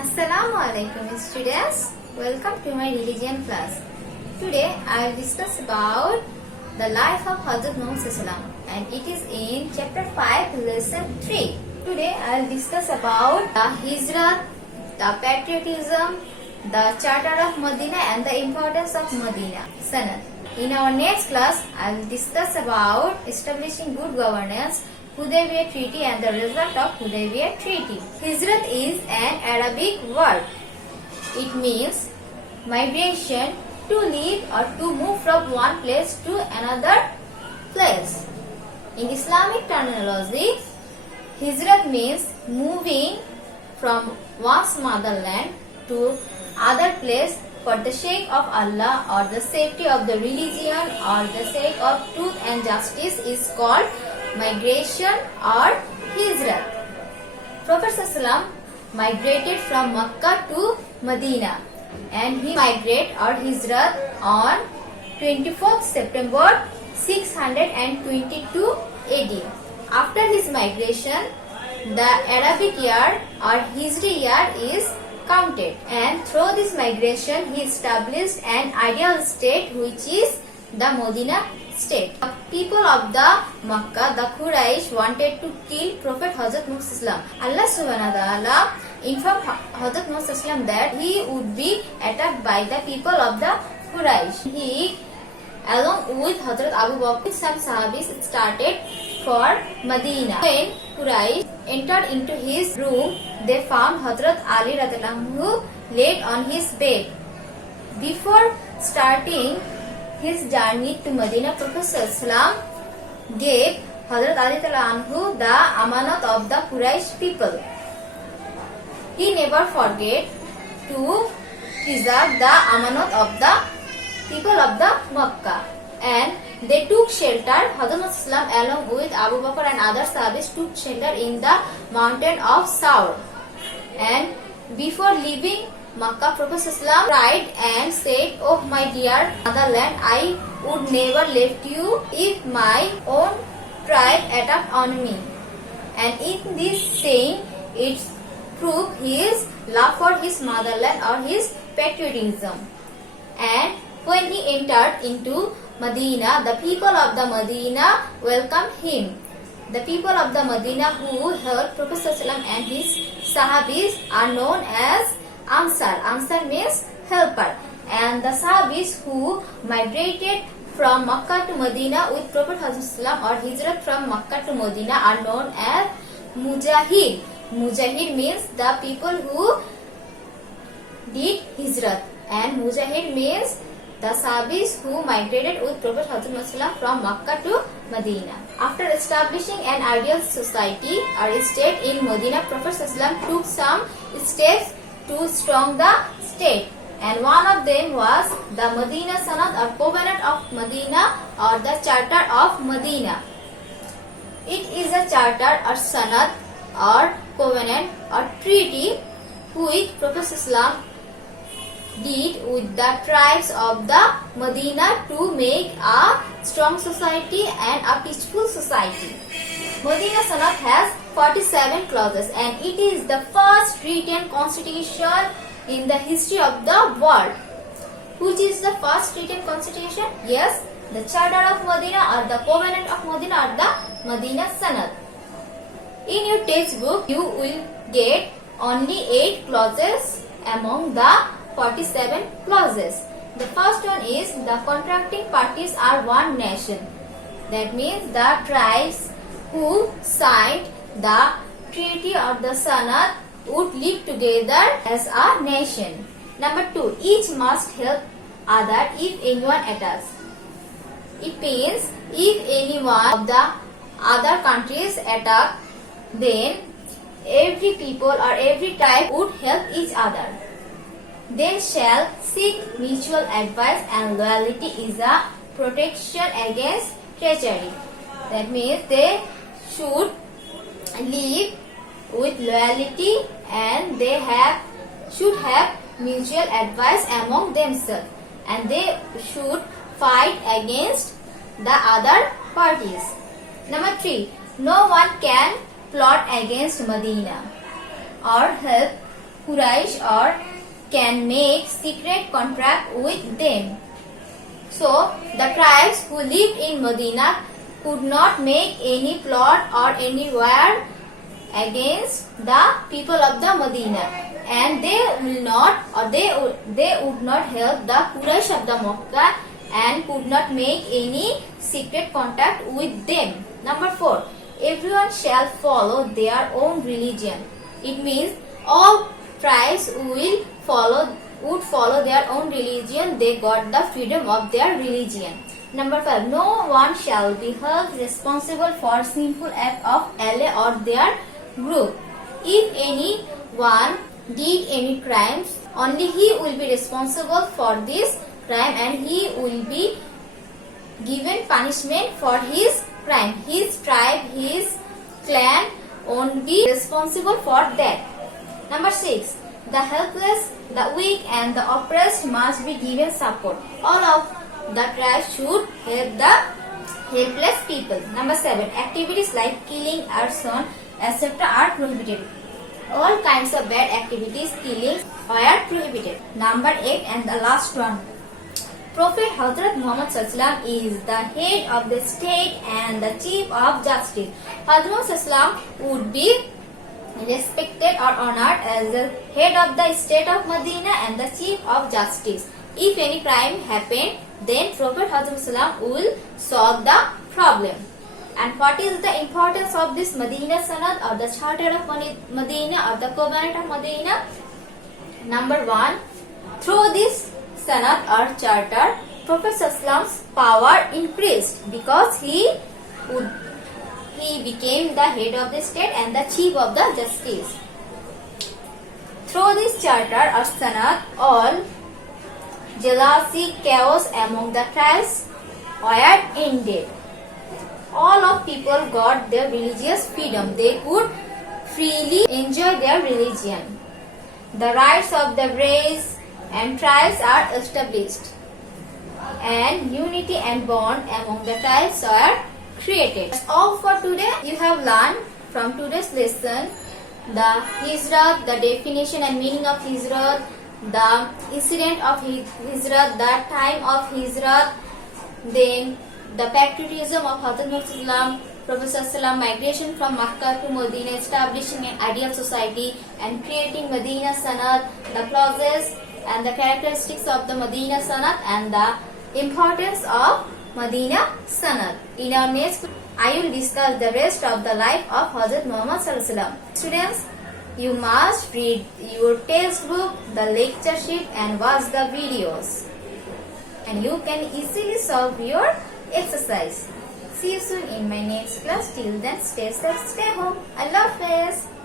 Assalamu alaikum students. Welcome to my religion class. Today I will discuss about the life of Hazrat Muhammad Sallallahu and it is in chapter 5 lesson 3. Today I will discuss about the Hijrat, the patriotism, the charter of Medina and the importance of Medina Sanad. In our next class I will discuss about establishing good governance, Hudaybiyah Treaty and the result of Hudaybiyah Treaty. Hijrat is an Arabic word. It means migration, to leave or to move from one place to another place. In Islamic terminology, Hijrat means moving from one's motherland to other place for the sake of Allah or the safety of the religion or the sake of truth and justice is called migration or Hijrat. Prophet ﷺ migrated from Makkah to Medina and he migrated or Hijrat on 24th September 622 AD. After his migration, the Arabic year or Hijri year is counted, and through this migration he established an ideal state which is the Medina state. The people of the Makkah, the Quraysh, wanted to kill Prophet Hazrat Muhammad. Allah subhanahu wa ta'ala informed Hazrat Muhammad that he would be attacked by the people of the Quraysh. He, along with Hazrat Abu Bakr, some Sahabis started for Medina. When Quraysh entered into his room, they found Hazrat Ali radhiyallahu laid on his bed. Before starting his journey to Medina, Prophet ﷺ gave Hazrat Ali anhu the amanat of the Quraysh people. He never forget to preserve the amanat of the people of the Makkah, and they took shelter. Hazrat ﷺ along with Abu Bakr and other Sahabis took shelter in the mountain of Saur. And before leaving Makkah, Prophet ﷺ cried and said, "Oh my dear motherland, I would never left you if my own tribe attacked on me." And in this saying, it proved his love for his motherland or his patriotism. And when he entered into Medina, the people of the Medina welcomed him. The people of the Medina who helped Prophet ﷺ and his Sahabis are known as Ansar. Ansar means helper. And the Sahabis who migrated from Makkah to Medina with Prophet ﷺ or Hijrat from Makkah to Medina are known as Mujahid. Mujahid means the people who did Hijrat, and Mujahid means the Sahabis who migrated with Prophet ﷺ from Makkah to Medina. After establishing an ideal society or state in Medina, Prophet ﷺ took some steps to strong the state, and one of them was the Medina Sanad or Covenant of Medina or the Charter of Medina. It is a charter or Sanad or covenant or treaty which Prophet ﷺ did with the tribes of the Medina to make a strong society and a peaceful society. Medina Sanad has 47 clauses and it is the first written constitution in the history of the world. Which is the first written constitution? Yes, the Charter of Medina or the Covenant of Medina or the Medina Sanad. In your textbook, you will get only 8 clauses among the 47 clauses. The first one is the contracting parties are one nation. That means the tribes who signed the treaty or the Sanad would live together as a nation. Number 2, each must help other if anyone attacks. It means if any one of the other countries attack, then every people or every tribe would help each other. They shall seek mutual advice, and loyalty is a protection against treachery. That means they should live with loyalty and they should have mutual advice among themselves, and they should fight against the other parties. Number 3, no one can plot against Medina or help Quraysh or can make secret contract with them. So the tribes who lived in Medina could not make any plot or any war against the people of the Medina, and they will not or they would not help the Quraysh of the Makkah and could not make any secret contact with them. Number 4. Everyone shall follow their own religion. It means all tribes would follow their own religion. They got the freedom of their religion. Number 5. No one shall be held responsible for sinful act of Allah or their group. If anyone did any crimes, only he will be responsible for this crime and he will be given punishment for his crime. His tribe, his clan won't be responsible for that. Number 6. The helpless, the weak and the oppressed must be given support. All of the tribes should help the helpless people. Number 7. Activities like killing, arson, etc. are prohibited. All kinds of bad activities, killing, are prohibited. Number 8 and the last one. Prophet Hazrat Muhammad Sallallahu is the head of the state and the chief of justice. Hazrat Sallallahu would be respected or honored as the head of the state of Medina and the chief of justice. If any crime happened, then Prophet Hazrat Sallallahu will solve the problem. And what is the importance of this Medina Sanad or the Charter of Medina or the Covenant of Medina? Number 1. Through this Sanad or Charter, Prophet Sallallahu power increased because he became the head of the state and the chief of the justice. Through this Charter or Sanad, all jealousy, chaos among the tribes were ended. All of people got their religious freedom. They could freely enjoy their religion. The rights of the race and tribes are established, and unity and bond among the tribes are created. That's all for today. You have learned from today's lesson the Hijrat, the definition and meaning of Hijrat, the incident of Hijrat, the time of Hijrat, then the patriotism of Hazrat Muhammad, Prophet Sallallahu migration from Makkah to Medina, establishing an ideal society and creating Medina Sanad, the clauses and the characteristics of the Medina Sanad and the importance of Medina Sanad. In our next, I will discuss the rest of the life of Hazrat Muhammad Sallallahu. Students, you must read your textbook, the lecture sheet and watch the videos. And you can easily solve your exercise. See you soon in my next class. Till then, stay safe, stay home. Allah Hafiz.